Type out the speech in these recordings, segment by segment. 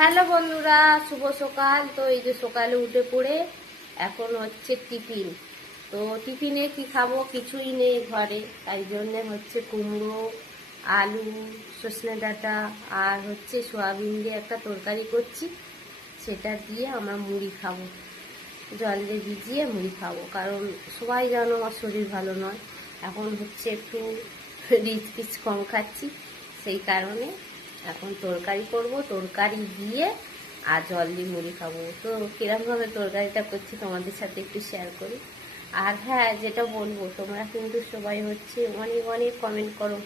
Hello বন্ধুরা, শুভ সকাল। তো এই যে সকালে উঠে পড়ে এখন হচ্ছে টিফিন। তো টিফিনে কি খাবো, কিছুই নেই ঘরে, তাই জন্যে হচ্ছে কুমড়ো, আলু, সজনে ডাঁটা আর হচ্ছে সোয়াবিন দিয়ে একটা তরকারি করছি। সেটা দিয়ে আমরা মুড়ি খাবো, জল দিয়ে ভিজিয়ে মুড়ি খাবো। কারণ সবাই জানো আমার শরীর ভালো নয়, এখন হচ্ছে একটু রিচ পিচ কম খাচ্ছি, সেই কারণে এখন তরকারি করব। তরকারি দিয়ে আর জল দিয়ে মুড়ি খাবো। তো কিরমভাবে তরকারিটা করছি তোমাদের সাথে একটু শেয়ার করি। আর হ্যাঁ, যেটা বলবো, তোমরা কিন্তু সবাই হচ্ছে অনেক অনেক কমেন্ট করো,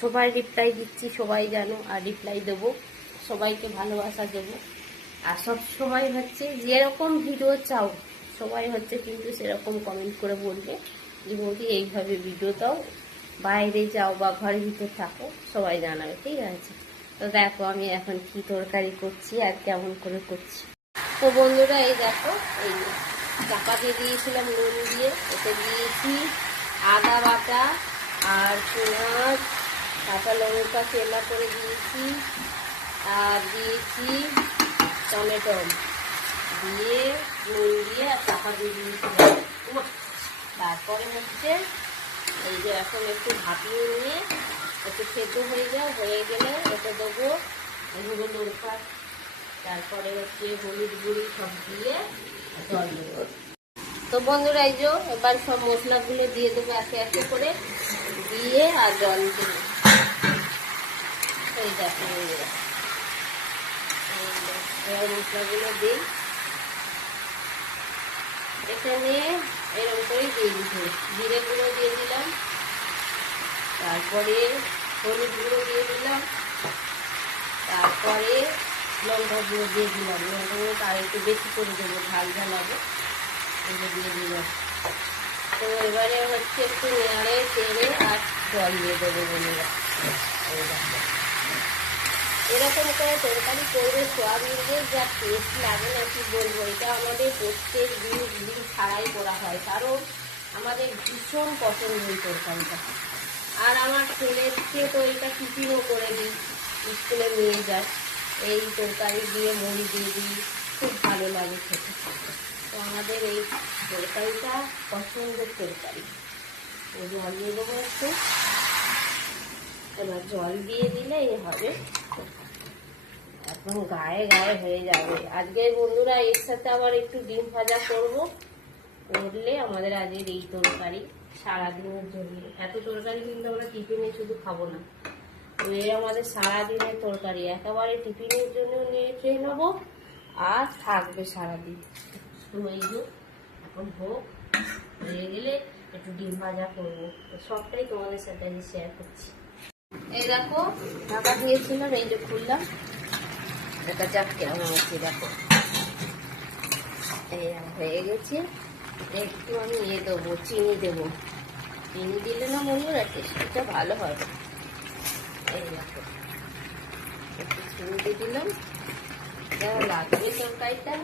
সবাই রিপ্লাই দিচ্ছি, সবাই জানো, আর রিপ্লাই দেবো, সবাইকে ভালোবাসা দেবো। আর সব সময় হচ্ছে যেরকম ভিডিও চাও সবাই হচ্ছে কিন্তু সেরকম কমেন্ট করে বলবে যে বৌদি এইভাবে ভিডিও দাও, বাইরে যাও বা ঘরের ভিতর থাকো, সবাই জানাবে, ঠিক আছে? তো দেখো আমি এখন কি তরকারি করছি আর কেমন করে করছি। তো বন্ধুরা এই দেখো, এই চাপা দিয়ে দিয়েছিলাম নুন দিয়ে, এতে দিয়েছি আদা বাটা আর পেঁয়াজ, কাঁচা লঙ্কা চেলা করে দিয়েছি, আর দিয়েছি টমেটো দিয়ে নুন দিয়ে আর চাপা দিয়ে দিয়েছিলাম। তারপরে হচ্ছে এই যে এখন একটু ভাপিয়ে নিয়ে একটু সেদ্ধ হয়ে গেলে এতে দেবো গুঁড়ো লঙ্কা, তারপরে হচ্ছে হলুদ গুঁড়ি সব দিয়ে জল দেবো। তো বন্ধুরা এই যে এবার সব মশলাগুলো দিয়ে দেবো একে একে করে, দিয়ে আর জল দেবো। এই দেখো মশলাগুলো দিই, এখানে এরকম করে দিয়ে দিতে, জিরে গুঁড়ো দিয়ে দিলাম, তারপরে হলুদ গুঁড়ো দিয়ে দিলাম, তারপরে লঙ্কা গুঁড়ো দিয়ে দিলাম। লঙ্কা গুঁড়ো আর একটু বেশি করে দেবো, ঝাল ঝাল হবে, এগুলো দিয়ে দিলাম। তো এবারে হচ্ছে একটু নেড়ে চেড়ে আর জল দিয়ে দেবো বন্ধুরা। এরকম করে তরকারি করবে, সোয়াবিন দিয়ে যা টেস্ট লাগে না কি বলবো। এটা আমাদের প্রত্যেক দিন ছাড়াই করা হয়, কারণ আমাদের ভীষণ পছন্দ এই তরকারিটা। আর আমার ছেলেকে তো এটা টিফিনও করে দিই, স্কুলে নিয়ে যায়, এই তরকারি দিয়ে মুড়ি দিয়ে দিই, খুব ভালো লাগে খেতে। তো আমাদের এই তরকারিটা পছন্দের তরকারি। জল দিয়ে দেবো একটু, এবার জল দিয়ে দিলেই হবে, এখন গায়ে গায়ে হয়ে যাবে। আজকে বন্ধুরা এর সাথে আবার একটু ডিম ভাজা করবো, করলে আমাদের আজকের এই তরকারি সারাদিনের জন্য। এত তরকারি কিন্তু আমরা টিফিনে শুধু খাবো না, তো এই আমাদের সারাদিনের তরকারি, একেবারে টিফিনের জন্য নিয়ে খেয়ে নেবো আর থাকবে সারাদিন। এই যে এখন হোক, হয়ে গেলে একটু ডিম ভাজা করবো, সবটাই তোমাদের সাথে আমি শেয়ার করছি। এই দেখো ঢাকা দিয়েছিলাম, এই যে খুললাম, এটা যাক কেমন হচ্ছে দেখো, এই হয়ে গেছে। একটু আমি দেবো, চিনি দেবো, চিনি দিলে না বন্ধুরা টেস্টটা ভালো হবে। এই দেখো একটু চিনি দিয়ে দিলাম, যেমন লাগবে তরকারিটা।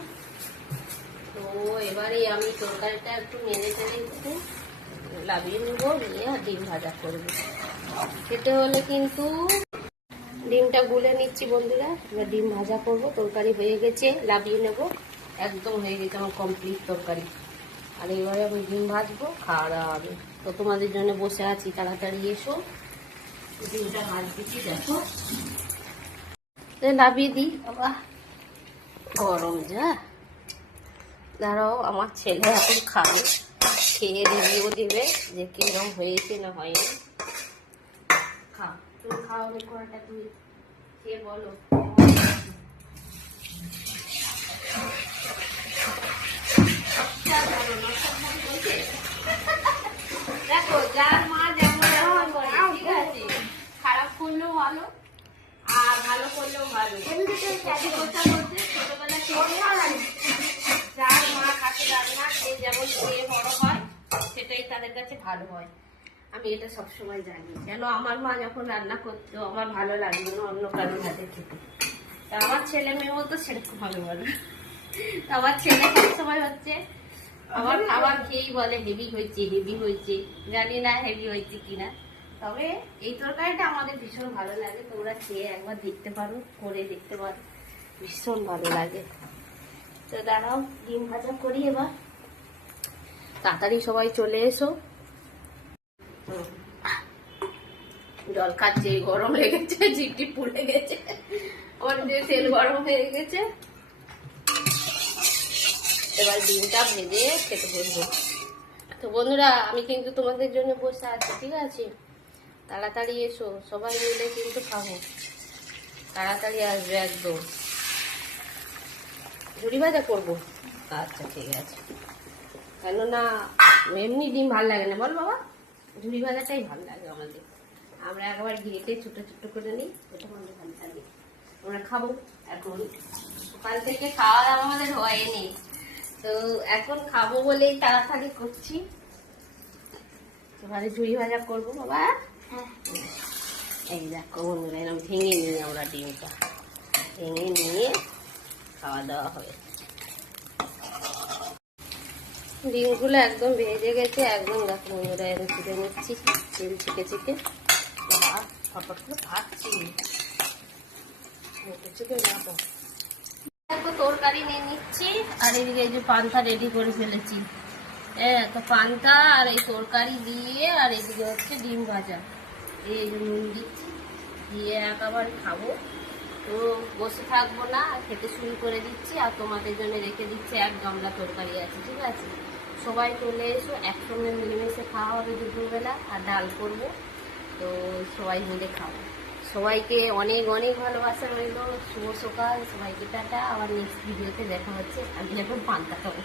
তো এবারে আমি তরকারিটা একটু নেড়ে চেড়ে একটু লাভিয়ে নেবো, নিয়ে আর ডিম ভাজা করবো। খেতে হলে কিন্তু ডিমটা গুলে নিচ্ছি বন্ধুরা, এবার ডিম ভাজা করবো। তরকারি হয়ে গেছে, লাভিয়ে নেবো, একদম হয়ে গেছে আমার কমপ্লিট তরকারি। আর এবারে আমি ডিম ভাজবো, খাওয়া দাওয়া হবে। তো তোমাদের জন্য বসে আছি, তাড়াতাড়ি এসো, ডিমটা ভাজ দিচ্ছি। দেখো লাভিয়ে দিই, বাবা গরম যা। দাঁড়াও, আমার ছেলে এখন খাবে, খেয়ে রিভিউ দিবে যে কিরকম হয়েছে না হয়নি। খা, তুমি খাও, করাটা তুই খেয়ে বলো। দেখো যার মা যেমন করে, ঠিক আছে, খারাপ করলেও ভালো আর ভালো করলেও ভালো। ছোটবেলা যার মা কাছে রান্না সে যেমন খেয়ে বড় হয়, সেটাই তাদের কাছে ভালো হয়। আমি এটা সবসময় জানি, কেন আমার মা যখন রান্না করতো আমার ভালো লাগলো না অন্য কারোর হাতে খেতে। তা আমার ছেলে মেয়েও তো সেরকম হবে বলো। আমার ছেলে সবসময় হচ্ছে আমার খাবার খেয়েই বলে হেভি হয়েছে, হেভি হয়েছে। জানি না হেভি হয়েছে কিনা, তবে এই তরকারিটা আমাদের ভীষণ ভালো লাগে। তোমরা খেয়ে একবার দেখতে পারো, করে দেখতে পারো, ভীষণ ভালো লাগে। তো দাঁড়াও ডিম ভাজা করি এবার, তাড়াতাড়ি সবাই চলে এসো। জল খাচ্ছে, গরম লেগেছে, জিপটি পুড়ে গেছে, আমার যে তেল গরম হয়ে গেছে। এবার ডিমটা ভেজে খেতে বসবো। তো বন্ধুরা আমি কিন্তু তোমাদের জন্য বসে আছি, ঠিক আছে? তাড়াতাড়ি এসো, সবাই মিলে কিন্তু খাবো, তাড়াতাড়ি আসবে একদম। ঝুড়ি ভাজা করবো? আচ্ছা ঠিক আছে, কেননা এমনি ডিম ভালো লাগে না, বল বাবা? ঝুড়ি ভাজাটাই ভালো লাগে আমাদের, আমরা একবার ঘিয়েতে ছোটো ছোটো করে নিই, ওটা আমাদের ভালো লাগে। আমরা খাবো এখন, সকাল থেকে খাওয়া দাওয়া আমাদের হয়নি, তো এখন খাবো বলেই তাড়াতাড়ি করছি। এবারে ঝুড়ি ভাজা করবো বাবা। এই দেখো বন্ধুরা, এরকম ভেঙে নিই আমরা ডিমটা, ভেঙে নিয়ে খাওয়া দাওয়া হবে। ডিমগুলো একদম ভেজে গেছে, একদম দেখো বন্ধুরা, এরকম তুলে নিচ্ছি তেল ছিটে ছিটে, ফটফট করে ভাজছি। দেখো তরকারি নিয়ে নিচ্ছি, আর এদিকে এই যে পান্তা রেডি করে ফেলেছি। হ্যাঁ, তো পান্তা আর এই তরকারি দিয়ে, আর এদিকে হচ্ছে ডিম ভাজা, এই যে নুন দিচ্ছি, দিয়ে একেবারে খাবো। তো বসে থাকবো না, খেতে শুরু করে দিচ্ছি, আর তোমাদের জন্য রেখে দিচ্ছি এক গামলা তরকারি আছে, ঠিক আছে? সবাই চলে এসো, একসঙ্গে মিলেমিশে খাওয়া হবে দুপুরবেলা, আর ডাল করবো, তো সবাই মিলে খাবো। সবাইকে অনেক অনেক ভালোবাসা রইল, শুভ সকাল, সবাইকে টাটা। আবার নেক্সট ভিডিওতে দেখা হচ্ছে। আমি এখন পান্তা খাবো।